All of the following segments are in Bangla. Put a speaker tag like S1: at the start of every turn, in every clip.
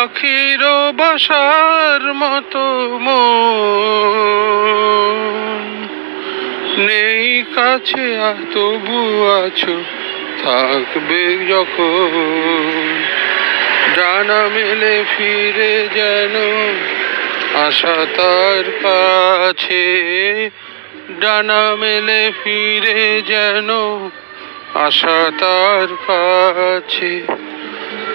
S1: পাখির বাসার মতো নেই কাছে তবু আছো, থাকবে যখন। ডানা মেলে ফিরে যেন আশা তার কাছে। ডানা মেলে ফিরে যেন আশা তার কাছে।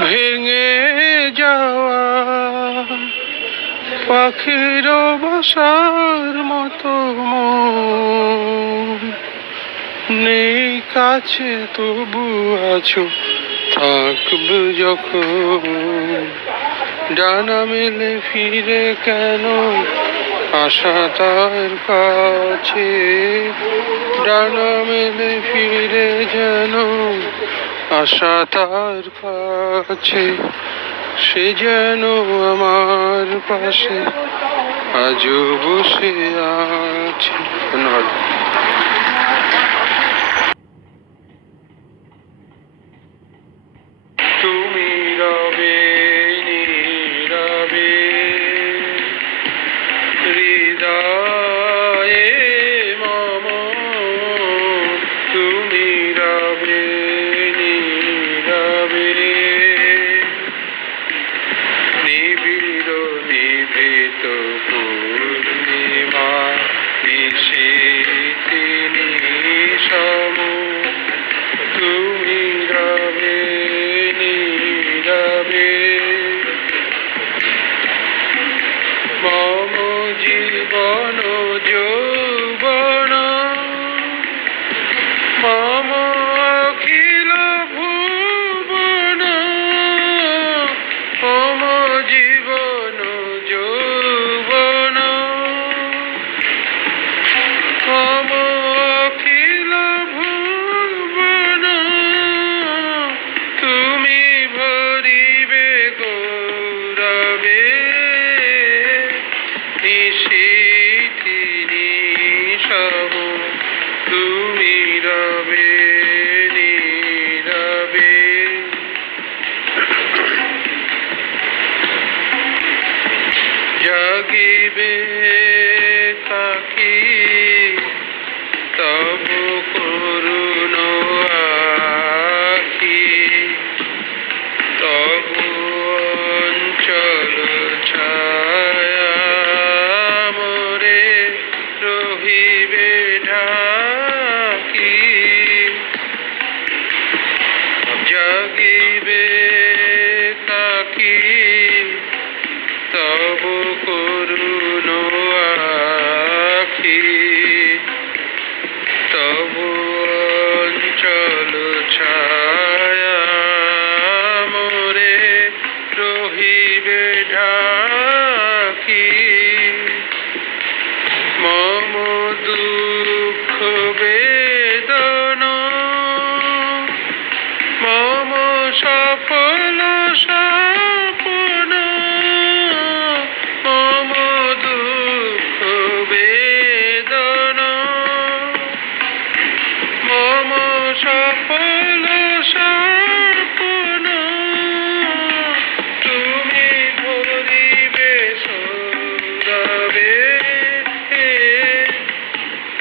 S1: ভেঙে যাওয়া পাখির বাসার মতো নেই কাছে তবু আছো, থাকবে যখন। ডানা মেলে ফিরে কেন? আশা তার কাছে। ডানা মেলে ফিরে যেন? আশা তার কাছে সে যেন আমার পাশে আজও বসে আছে। ধন্যবাদ। জীবন যৌবন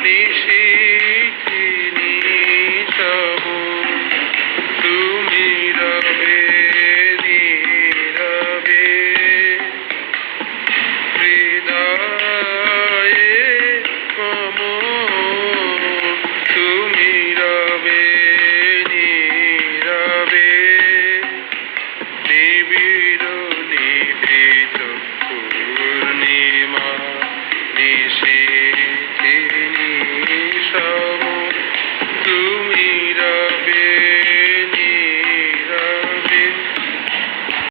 S1: see